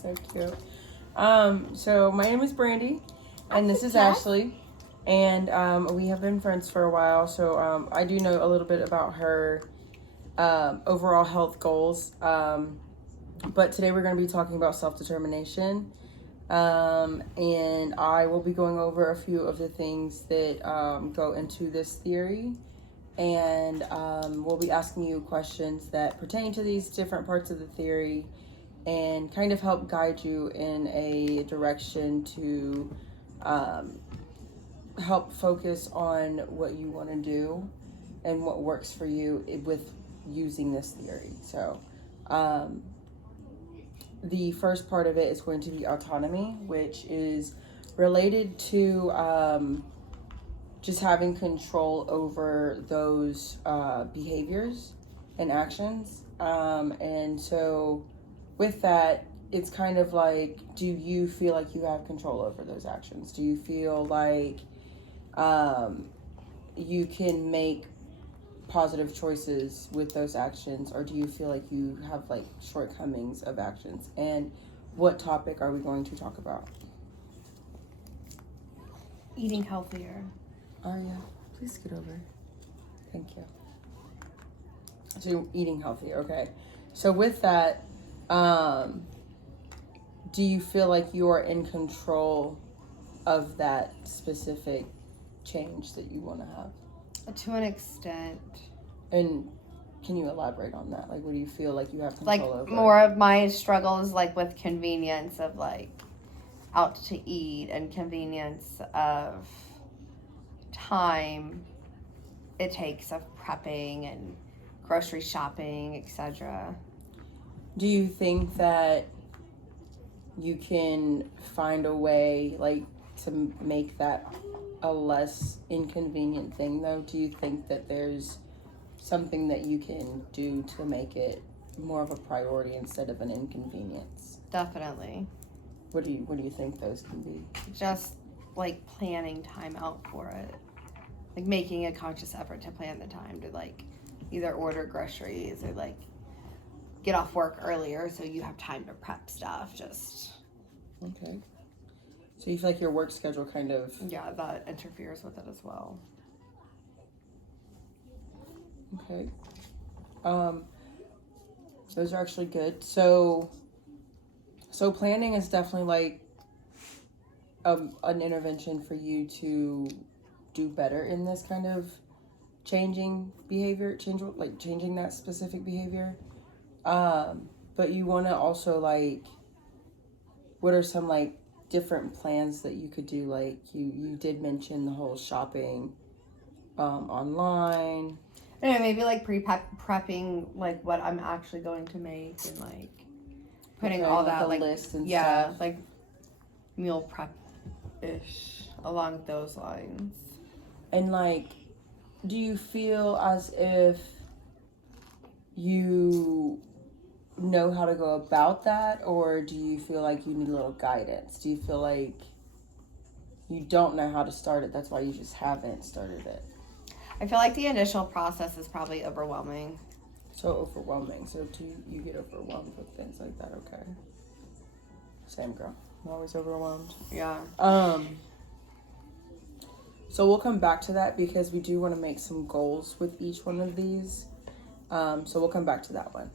So cute. So my name is Brandy, and this is Ashley, and we have been friends for a while. So I do know a little bit about her overall health goals. But today we're going to be talking about self-determination, and I will be going over a few of the things that go into this theory, and we'll be asking you questions that pertain to these different parts of the theory and kind of help guide you in a direction to help focus on what you want to do and what works for you with using this theory. So the first part of it is going to be autonomy, which is related to just having control over those behaviors and actions. And so with that, it's kind of like, do you feel like you have control over those actions? Do you feel like you can make positive choices with those actions, or do you feel like you have like shortcomings of actions? And what topic are we going to talk about? Eating healthier. Oh yeah, please scoot over. Thank you. So you're eating healthy, okay. So with that, do you feel like you are in control of that specific change that you want to have? To an extent. And can you elaborate on that? Like, what do you feel like you have control Like, over? more of my struggle is like with convenience of like out to eat and convenience of time it takes of prepping and grocery shopping, etc. Do you think that you can find a way like to make that a less inconvenient thing though? Do you think that there's something that you can do to make it more of a priority instead of an inconvenience? Definitely. What do you think those can be? Just like planning time out for it. Like making a conscious effort to plan the time to like either order groceries or like get off work earlier so you have time to prep stuff. Just okay. So you feel like your work schedule kind of... Yeah, that interferes with it as well. Okay. Those are actually good. So planning is definitely like an intervention for you to do better in this kind of changing that specific behavior. But you want to also like, what are some like different plans that you could do? Like you did mention the whole shopping online. I don't know, maybe like prepping like what I'm actually going to make and like putting all like that a like list and yeah, stuff. like meal prep-ish along those lines. And like, do you feel as if you know how to go about that, or do you feel like you need a little guidance? Do you feel like you don't know how to start it, that's why you just haven't started it? I feel like the initial process is probably overwhelming. So overwhelming. So do you get overwhelmed with things like that? Okay. Same girl. I'm always overwhelmed. Yeah. So we'll come back to that because we do want to make some goals with each one of these. So we'll come back to that one.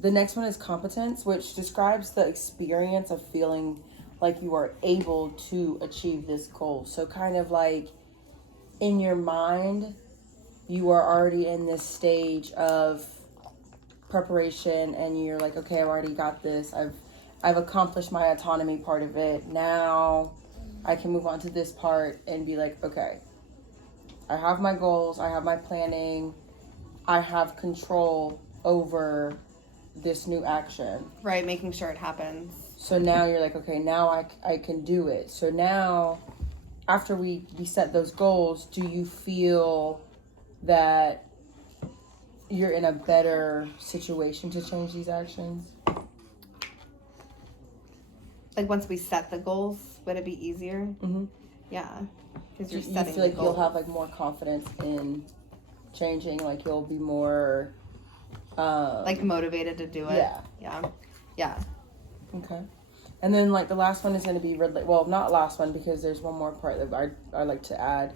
The next one is competence, which describes the experience of feeling like you are able to achieve this goal. So kind of like in your mind, you are already in this stage of preparation and you're like, okay, I've already got this. I've accomplished my autonomy part of it. Now I can move on to this part and be like, okay, I have my goals, I have my planning, I have control over this new action. Right, making sure it happens. So now you're like, okay, now I can do it. So now, after we set those goals, do you feel that you're in a better situation to change these actions? Like once we set the goals, would it be easier? Mm-hmm. Yeah, because You you're setting feel like the goals. you'll have like more confidence in changing, like you'll be more like motivated to do it. Yeah. Yeah. Okay. And then like the last one is going to be well, not last one because there's one more part that I like to add,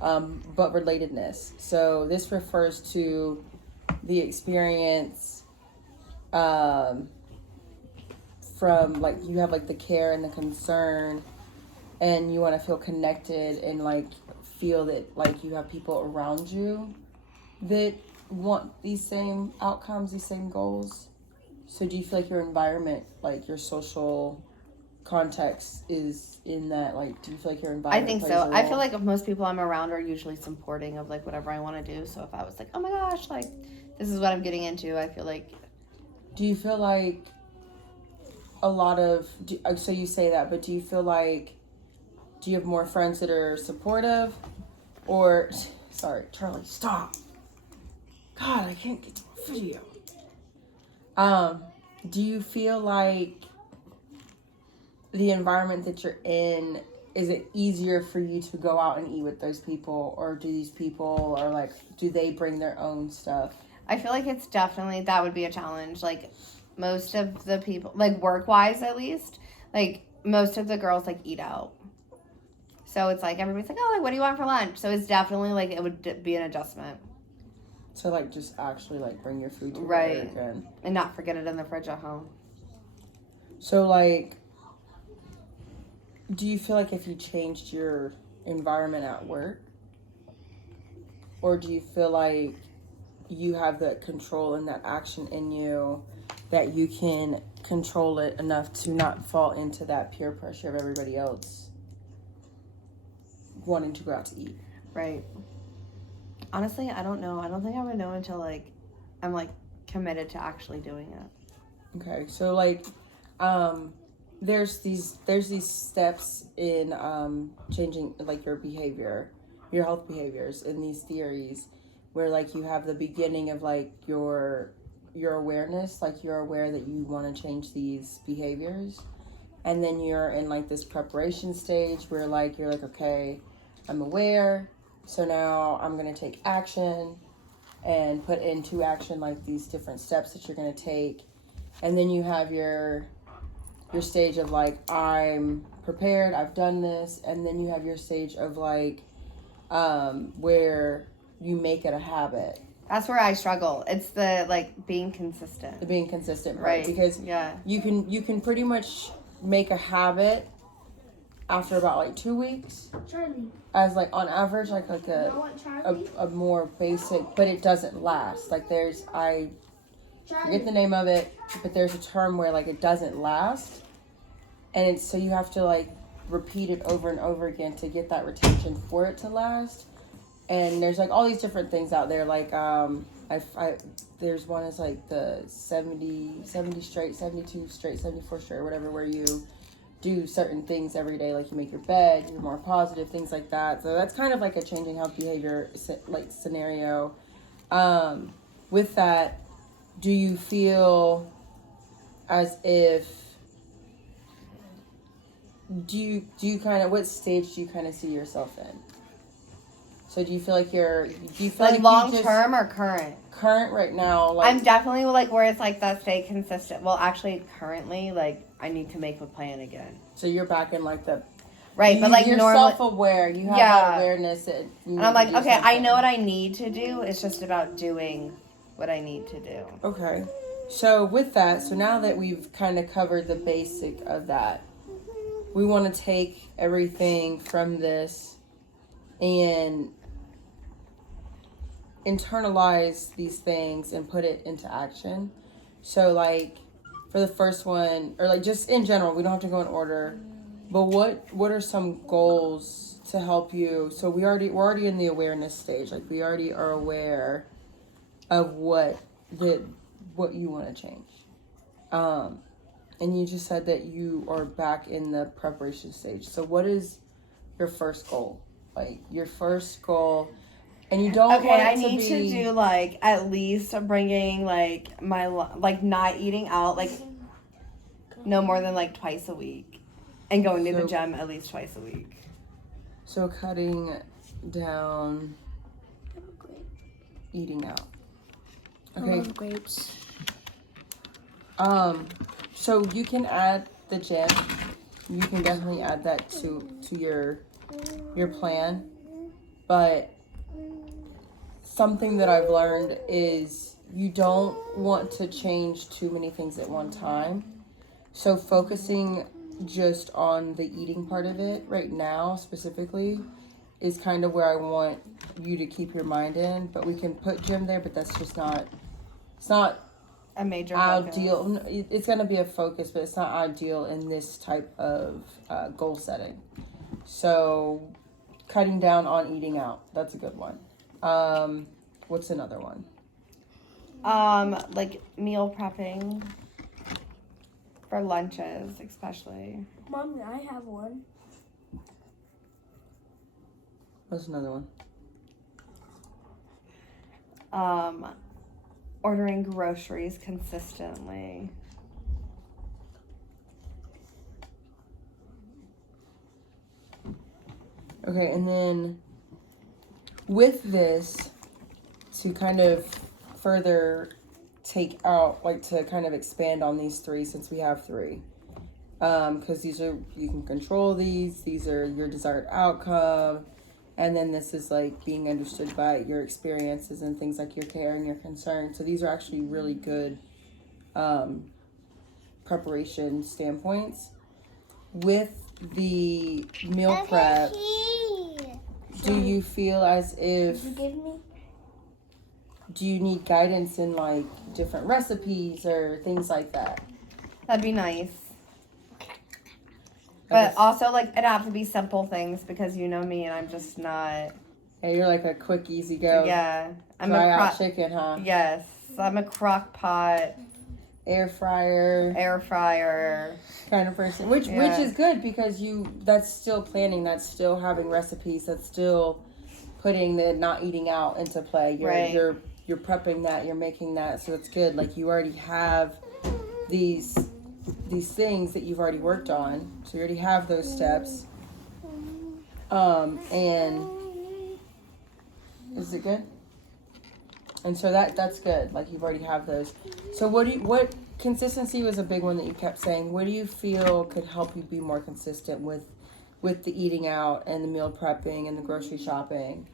but relatedness. So this refers to the experience from like you have like the care and the concern, and you want to feel connected and like feel that like you have people around you that want these same outcomes, these same goals. So do you feel like your environment, like your social context is in that, like, do you feel like your I environment think plays so. a I role? feel like if most people I'm around are usually supporting of like whatever I want to do. So if I was like, oh my gosh, like this is what I'm getting into, I feel like. Do you feel like a lot of, so you say that, but do you feel like, do you have more friends that are supportive or, sorry, Charlie, stop. God, I can't get to a video. Do you feel like the environment that you're in, is it easier for you to go out and eat with those people, or do these people, or like, do they bring their own stuff? I feel like it's definitely, that would be a challenge. Like most of the people, like work wise at least, like most of the girls like eat out. So it's like everybody's like, oh, like what do you want for lunch? So it's definitely like it would be an adjustment. So like just actually like bring your food to Right. work And not forget it in the fridge at home. So like, do you feel like if you changed your environment at work, or do you feel like you have that control and that action in you that you can control it enough to not fall into that peer pressure of everybody else wanting to go out to eat? Right. Honestly, I don't know. I don't think I would know until like I'm like committed to actually doing it. Okay, so like, there's these steps in changing like your behavior, your health behaviors in these theories, where like you have the beginning of like your awareness, like you're aware that you want to change these behaviors, and then you're in like this preparation stage where like you're like, okay, I'm aware, so now I'm gonna take action and put into action like these different steps that you're gonna take, and then you have your stage of like, I'm prepared, I've done this, and then you have your stage of like where you make it a habit. That's where I struggle. It's the like being consistent. The being consistent, Right. Because yeah, you can pretty much make a habit after about like 2 weeks. Charlie. As like on average, like You know what, Charlie? a more basic, but it doesn't last. Like there's, I forget the name of it, but there's a term where like it doesn't last, and it's, so you have to like repeat it over and over again to get that retention for it to last. And there's like all these different things out there, like there's one is like the 70 straight, 72 straight, 74 straight, or whatever, where you do certain things every day, like you make your bed, you're more positive, things like that. So that's kind of like a changing health behavior like scenario. With that, do you feel as if, do you kind of, what stage do you kind of see yourself in? So do you feel like do you feel like like long you just, term or current? current right now, like I'm definitely like where it's like that stay consistent. Well, actually, currently, like I need to make a plan again. so you're back in like the Right, but like you're normally, self-aware, you have Yeah. that awareness that you and need I'm to like, do okay, I something. know what I need to do. It's just about doing what I need to do. Okay. So with that, so now that we've kind of covered the basic of that, we want to take everything from this and internalize these things and put it into action. So like for the first one, or like just in general, we don't have to go in order, but what are some goals to help you? So we're already in the awareness stage. Like we already are aware of what you want to change. And you just said that you are back in the preparation stage. So what is your first goal? Like your first goal, and you don't want Okay, it I to need to do like at least bringing like my like not eating out like no more than like twice a week, and going to the So- gym at least twice a week. So cutting down eating out. I Okay. love grapes. so you can add the gym. You can definitely add that to your plan. But something that I've learned is you don't want to change too many things at one time. So focusing just on the eating part of it right now specifically is kind of where I want you to keep your mind in. But we can put gym there, but that's just not, it's not A major ideal. focus. It's going to be a focus, but it's not ideal in this type of goal setting. So cutting down on eating out, that's a good one. What's another one? Like meal prepping for lunches, especially. Mommy, I have one. What's another one? Ordering groceries consistently. Okay, and then with this, to kind of further take out, like to kind of expand on these three, since we have three, because these are, you can control these are your desired outcome, and then this is like being understood by your experiences and things like your care and your concern. So these are actually really good preparation standpoints. With the meal prep, do you feel as if, Did you give me? do you need guidance in like different recipes or things like that? That'd be nice. But also, like, it'd have to be simple things because you know me and I'm just not. Yeah, you're like a quick, easy go. Yeah. I'm Dry a out chicken, huh? Yes. I'm a crock pot, Air fryer air fryer. kind of person, which is good because that's still planning, that's still having recipes, that's still putting the not eating out into play. You're prepping that, you're making that, so it's good. Like you already have these things that you've already worked on, so you already have those steps. And is it good? And so that's good. Like you've already have those. So what consistency was a big one that you kept saying. What do you feel could help you be more consistent with the eating out and the meal prepping and the grocery shopping?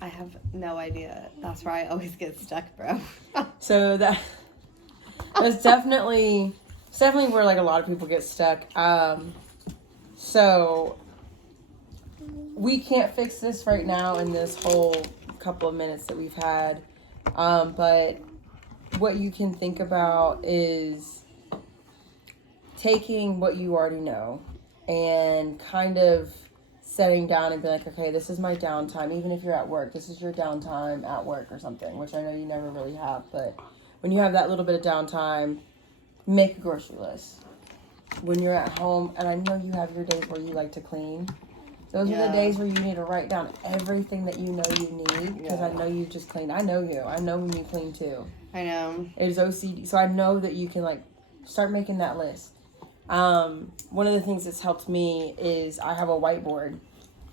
I have no idea. That's where I always get stuck, bro. So that's definitely where like a lot of people get stuck. So we can't fix this right now in this whole couple of minutes that we've had. But what you can think about is taking what you already know and kind of setting down and be like, okay, this is my downtime. Even if you're at work, this is your downtime at work or something, which I know you never really have. But when you have that little bit of downtime, make a grocery list. When you're at home, and I know you have your days where you like to clean, those are the days where you need to write down everything that you know you need, because I know you just clean. I know you. I know when you clean too. I know. It's OCD, so I know that you can like start making that list. One of the things that's helped me is I have a whiteboard.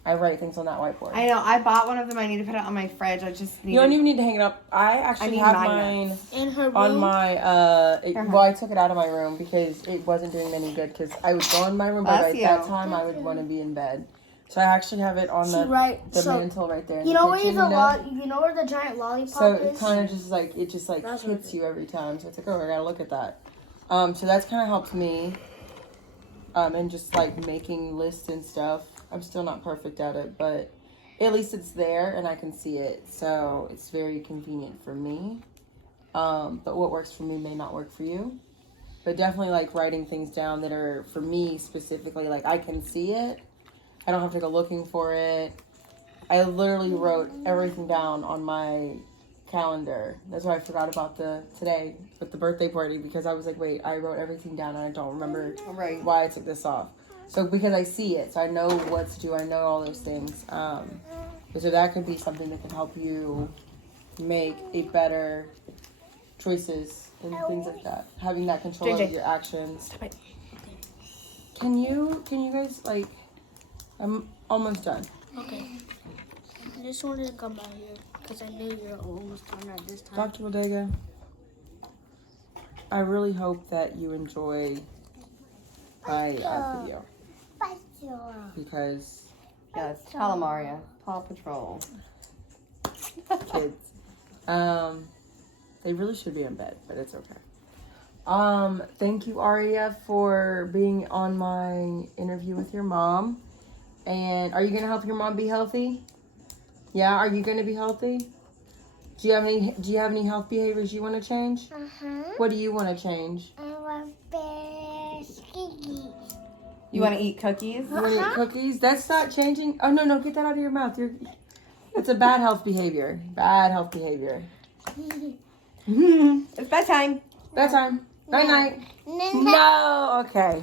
I write things on that whiteboard. I know. I bought one of them. I need to put it on my fridge. I just need. You don't even need to hang it up. I actually have mine In her room. on my. Well, I took it out of my room because it wasn't doing any good. Because I would go in my room, but at that time I would want to be in bed. So I actually have it on the mantle right there. You know where you know where the giant lollipop so is? So it kind of just like hits you every time. So it's like, oh, I gotta look at that. So that's kind of helped me. And just like making lists and stuff. I'm still not perfect at it, but at least it's there and I can see it. So it's very convenient for me. But what works for me may not work for you. But definitely like writing things down that are for me specifically, like I can see it. I don't have to go looking for it. I literally wrote everything down on my calendar. That's why I forgot about today with the birthday party, because I was like, wait, I wrote everything down and I don't remember why I took this off. So because I see it, so I know what to do. I know all those things. So that could be something that can help you make a better choices and things like that. Having that control over your actions. Can you guys like? I'm almost done. Okay. I just wanted to come out here because I knew you were almost done at this time. Dr. Bodega. I really hope that you enjoy my video because Yes, Calamaria, Paw Patrol. kids, they really should be in bed, but it's okay. Thank you, Aria, for being on my interview with your mom. And are you gonna help your mom be healthy? Yeah, are you gonna be healthy? Do you have any health behaviors you want to change? What do you want to change? I want cookies. You want to eat cookies? You want to eat cookies? That's not changing. Oh no, get that out of your mouth. It's a bad health behavior. Bad health behavior. It's bedtime. Bedtime. Night night. No. Okay.